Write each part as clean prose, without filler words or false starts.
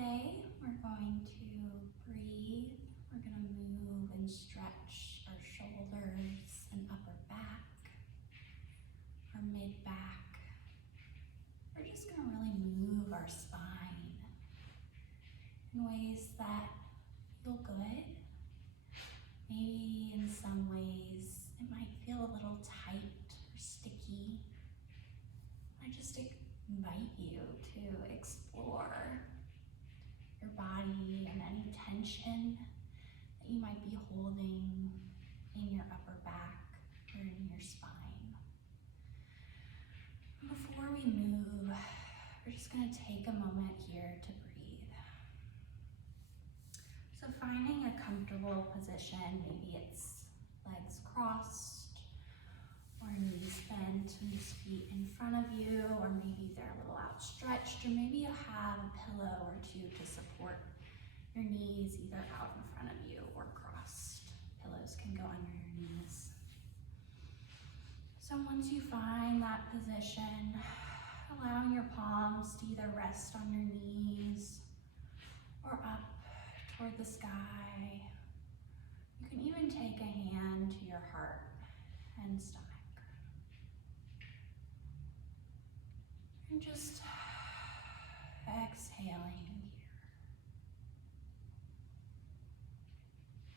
Today we're going to breathe. We're going to move and stretch our shoulders and upper back, our mid-back. We're just going to really move our spine in ways that feel good. Maybe in some ways it might feel a little tight or sticky. I just invite you to explore your body and any tension that you might be holding in your upper back or in your spine. Before we move, we're just going to take a moment here to breathe. So finding a comfortable position, maybe it's legs crossed or knees bent and just feet in front of you, or maybe they're a little outstretched, or maybe you have a pillow or two to support your knees either out in front of you or crossed. Pillows can go under your knees. So once you find that position, allowing your palms to either rest on your knees or up toward the sky. You can even take a hand to your heart and stomach. And just exhaling here.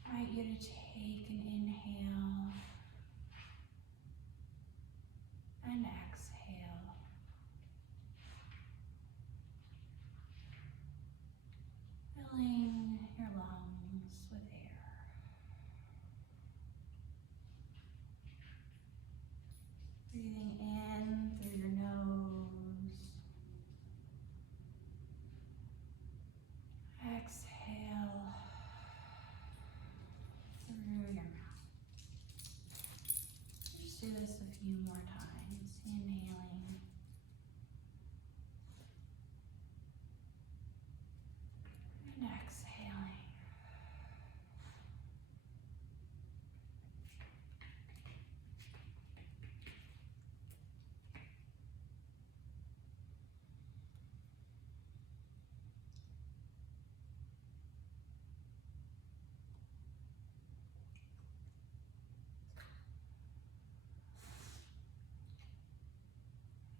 I invite you to take an inhale and exhale. Filling your lungs with air. Breathing in through your nose. Exhale through your mouth. Just do this a few more times. Inhaling. And exhaling.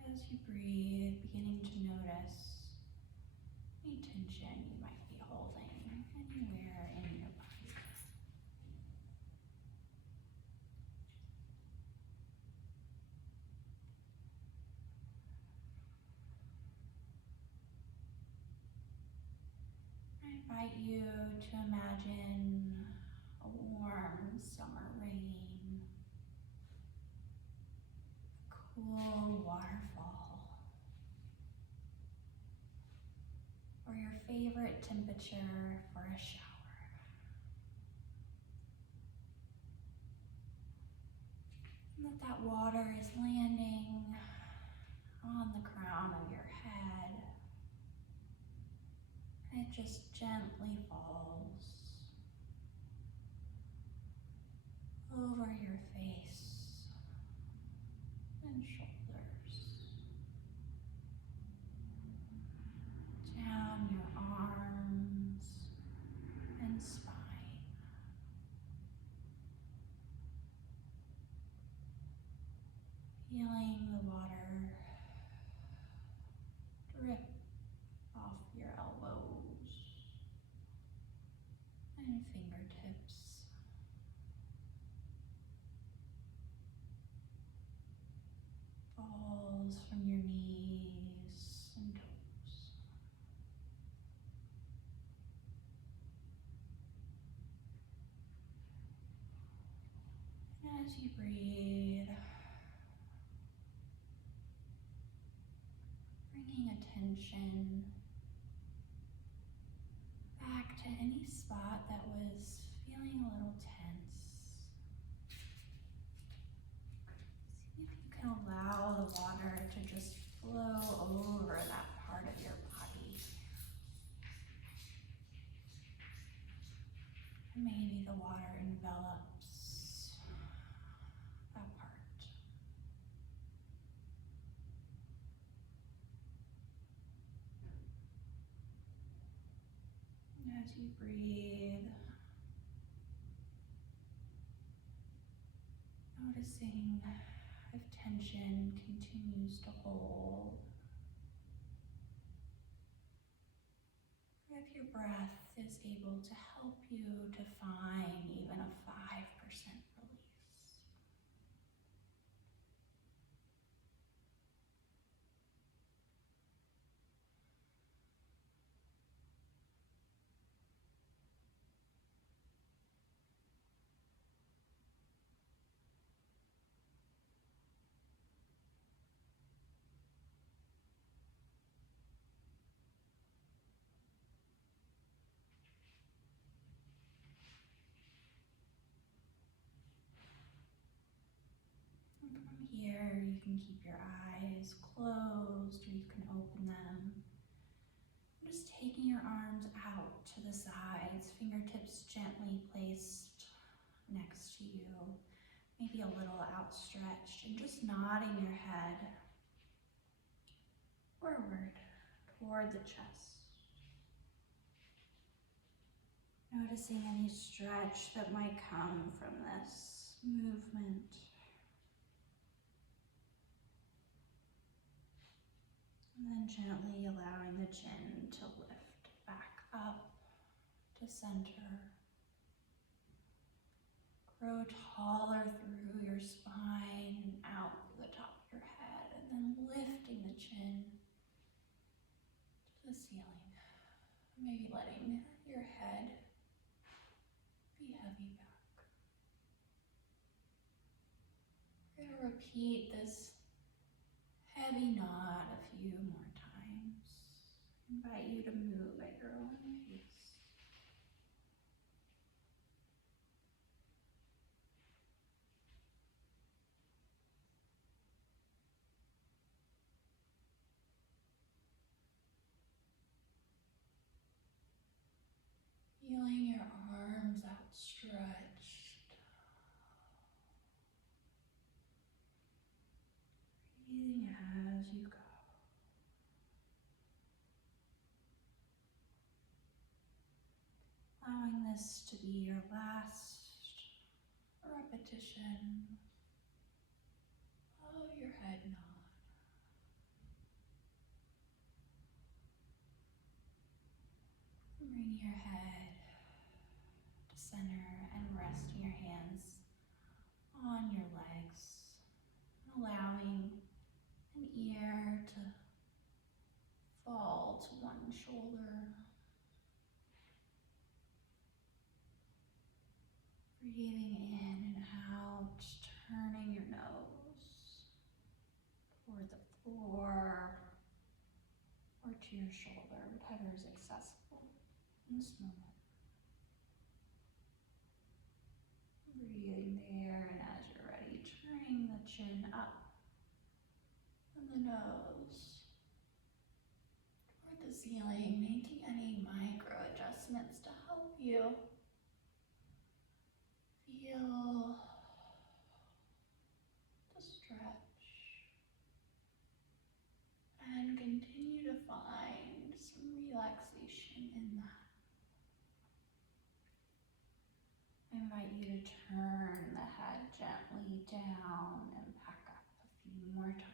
As you breathe, beginning to notice any tension you might be holding anywhere in your body. I invite you to imagine a warm summer rain, a cool waterfall, or your favorite temperature for a shower. And that water is landing on the crown of your head. And it just gently falls over your face and shoulders, down your arms and spine. Feeling the water drip off your elbows and fingertips. Falls from your knees and toes. And as you breathe, bringing attention back to any spot that was feeling a little tense. See if you can allow the water to just flow over that part of your body. And maybe the water envelops that part. as you breathe, noticing if tension continues to hold, if your breath is able to help you to find even a 5% release. From here, you can keep your eyes closed or you can open them. Just taking your arms out to the sides, fingertips gently placed next to you, maybe a little outstretched, and just nodding your head forward toward the chest. Noticing any stretch that might come from this movement. And then gently allowing the chin to lift back up to center. Grow taller through your spine and out through the top of your head, and then lifting the chin to the ceiling. Maybe letting your head be heavy back. We're going to repeat this heavy nod a few more times. Invite you to move at your own pace. Feeling your arms outstretched. Breathing as you go. Allowing this to be your last repetition of your head nod. Bring your head to center and resting your hands on your legs, allowing an ear to fall to one shoulder. Breathing in and out, turning your nose toward the floor or to your shoulder, whatever is accessible in this moment. Breathing there, and as you're ready, turning the chin up and the nose toward the ceiling, making any micro adjustments to help you feel the stretch and continue to find some relaxation in that. I invite you to turn the head gently down and back up a few more times.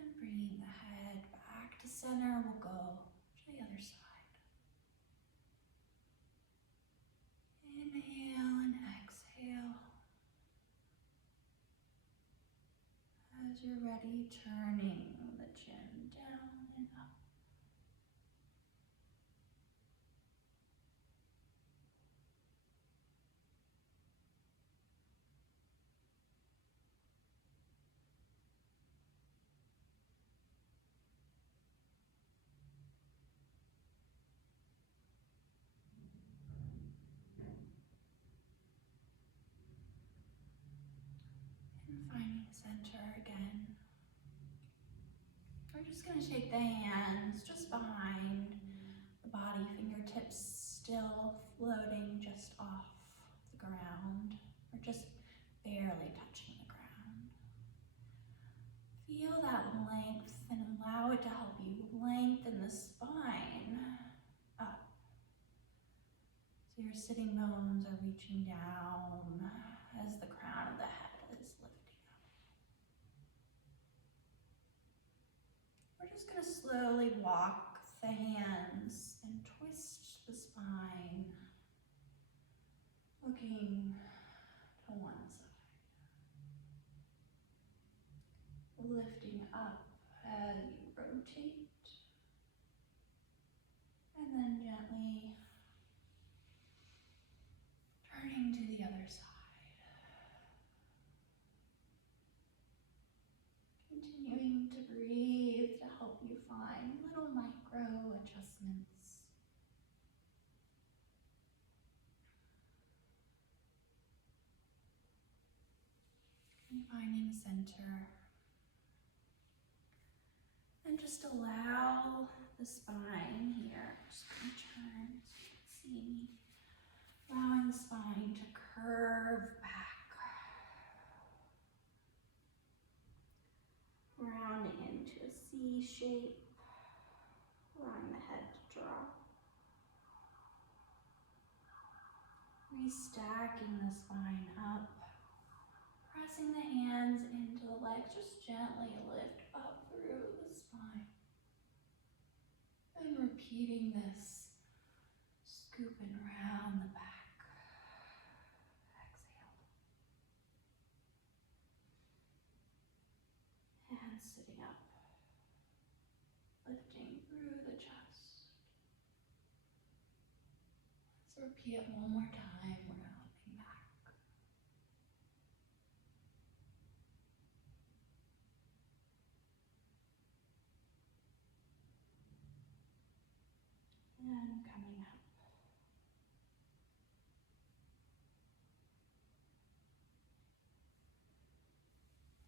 And bringing the head back to center, we'll go to the other side. Inhale and exhale. As you're ready, turning the chin down and up. And finding again. We're just going to take the hands just behind the body, fingertips still floating just off the ground, or just barely touching the ground. Feel that length and allow it to help you lengthen the spine up. So your sitting bones are reaching down as the crown of the head is lifting up. We're just going to slowly walk the hands and twist the spine, looking to one side. Lifting up as you rotate, and then gently turning to the other side. Continuing to breathe to help you find little micro adjustments. And finding center. And just allow the spine here, just going to turn so you can see me, allowing the spine to curve back, rounding into a C shape, allowing the head to drop, restacking the spine up, pressing the hands into the legs, just gently lift up through the spine. And repeating this, scooping around the back. Exhale. And sitting up, lifting through the chest. Let's repeat it one more time, rounding back. And coming up.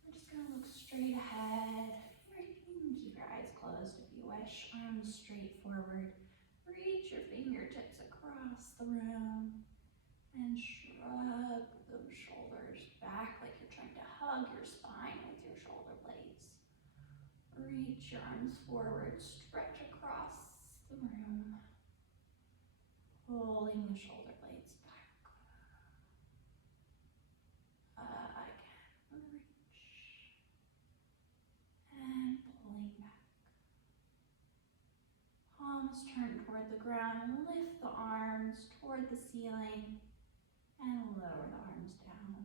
We're just going to look straight ahead. You can keep your eyes closed if you wish. Arms straight forward. Reach your fingertips across the room and shrug those shoulders back like you're trying to hug your spine with your shoulder blades. Reach your arms forward, stretch across the room. Pulling the shoulder blades back. Again, reach. And pulling back. Palms turn toward the ground. Lift the arms toward the ceiling. And lower the arms down.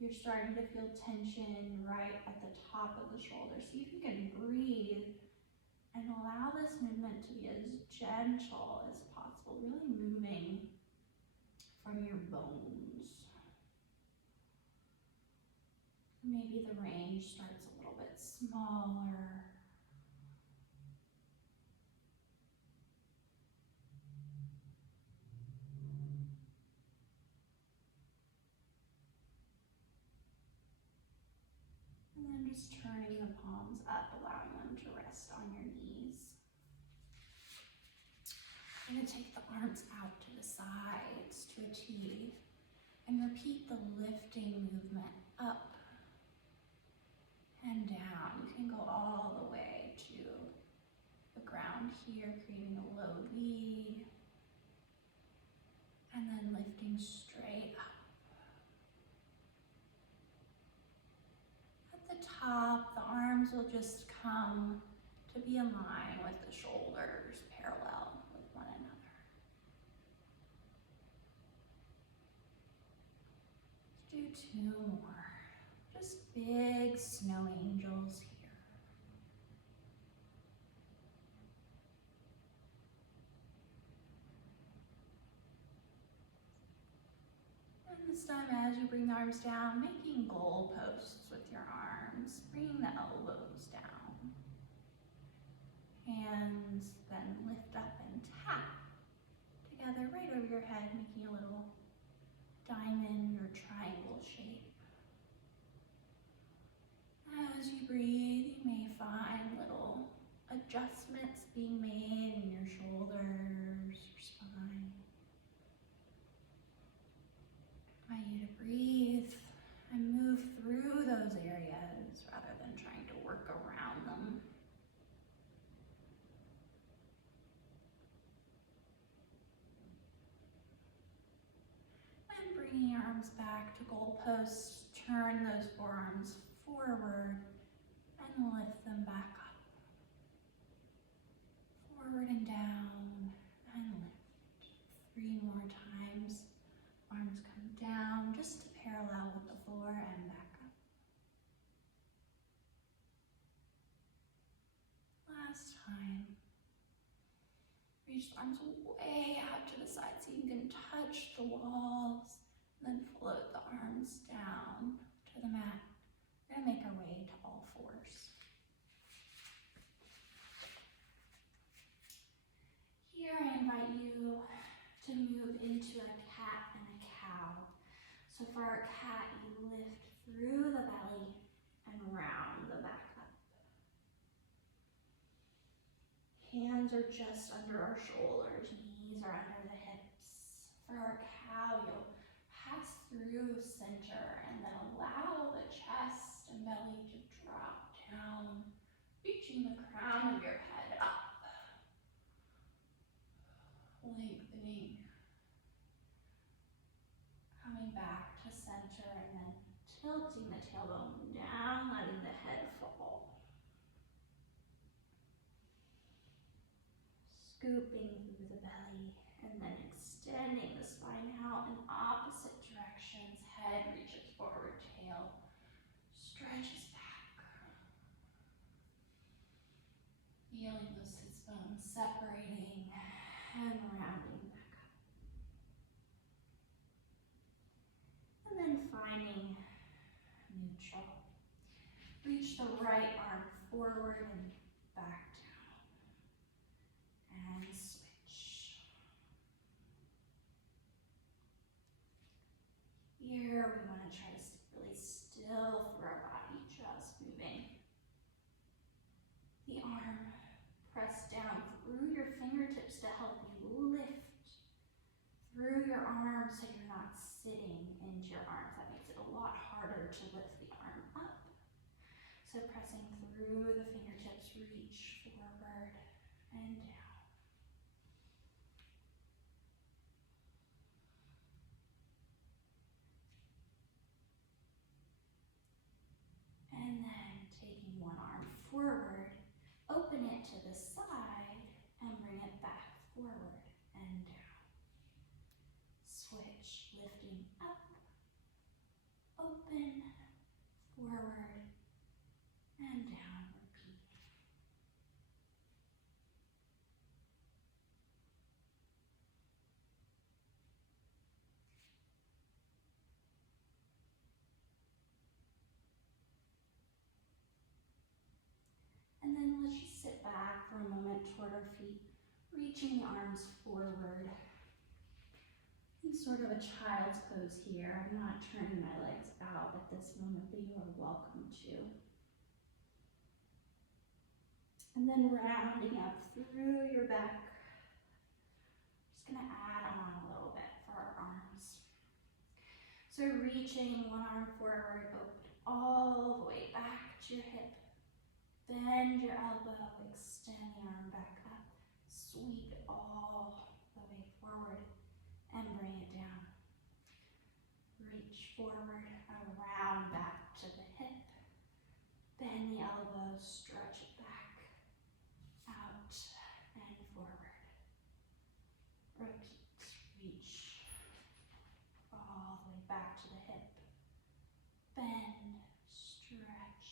You're starting to feel tension right at the top of the shoulder. See if you can breathe and allow this movement to be as gentle as possible, really moving from your bones. Maybe the range starts a little bit smaller. And then just turning the palms up, allowing them to rest on your knees. You're going to take the arms out to the sides to a T and repeat the lifting movement up and down. You can go all the way to the ground here, creating a low V, and then lifting straight up. At the top, the arms will just come to be in line with the shoulders, parallel with one another. Let's do 2 more. Just big snow angels here. And this time, as you bring the arms down, making goalposts with your arms, bringing the elbows down. Hands then lift up and tap together right over your head, making a little diamond or triangle shape. arms back to goalposts. Turn those forearms forward and lift them back up. Forward and down and lift. 3 more times. Arms come down just to parallel with the floor and back up. Last time. Reach the arms way out to the side so you can touch the walls, and then float the arms down to the mat. We're gonna make our way to all fours. Here I invite you to move into a cat and a cow. So for our cat, you lift through the belly and round the back up. Hands are just under our shoulders, knees are under the hips. For our cow, you'll pass through center and then allow the chest and belly to drop down, reaching the crown of your head up. Lengthening. Coming back to center and then tilting the tailbone down, letting the head fall. Scooping through the belly and then extending the spine out in opposite directions. Head reaches forward, tail stretches back. Feeling those sits bones separating and rounding back up. And then finding neutral. Reach the right arm forward and back down. And switch. Here we want to try to stay really still through our body, just moving. The arm press down through your fingertips to help you lift through your arms so you're not sitting into your arms. That makes it a lot harder to lift the arm up. So pressing through the fingertips, reach forward and down. And then taking one arm forward, open it to the side and bring it back forward and down. Switch, lifting up, open, forward, and down. Repeat. And then let's just sit back for a moment toward our feet, reaching the arms forward. In sort of a child's pose here. I'm not turning my legs out at this moment, but you are welcome to. And then rounding up through your back. Just gonna add on a little bit for our arms. So reaching one arm forward, open all the way back to your hip. Bend your elbow, extend the arm back up. Sweep it all the way forward and bring it down. Reach forward, around back to the hip. Bend the elbow, stretch it back, out and forward. Repeat, reach all the way back to the hip. Bend, stretch,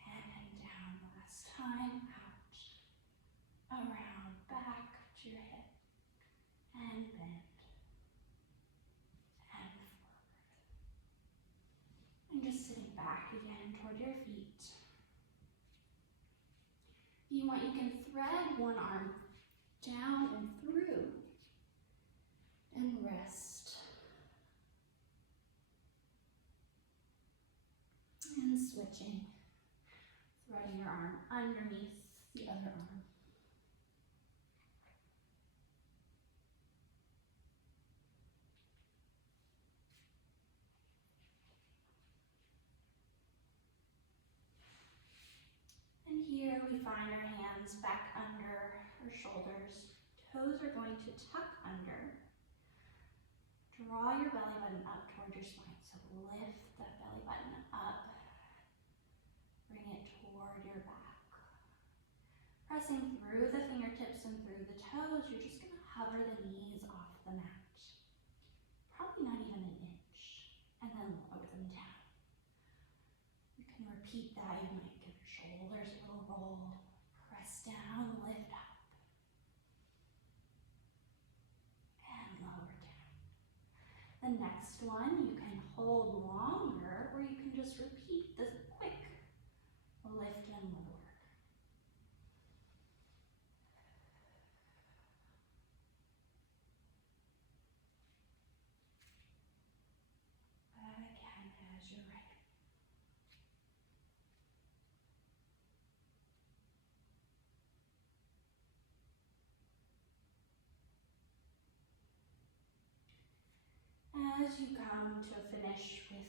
and down. Last time, out, around back to your hip. And bend, and forward. And just sitting back again toward your feet. If you want, you can thread one arm down and through, and rest. And switching, threading your arm underneath the other arm. And here we find our hands back under our shoulders. Toes are going to tuck under. draw your belly button up towards your spine. So lift that belly button up, bring it toward your back. Pressing through the fingertips and through the toes, you're just going to hover the knees off the mat. Probably not even an inch, and then lower them down. You can repeat that. You might give your shoulders a little roll. Press down, lift up, and lower down. The next one you can hold longer, or you can just repeat this quick lift and lower. Again, as you're ready. As you come to a finish with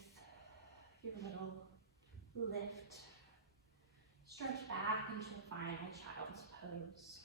your little lift, stretch back into a final child's pose.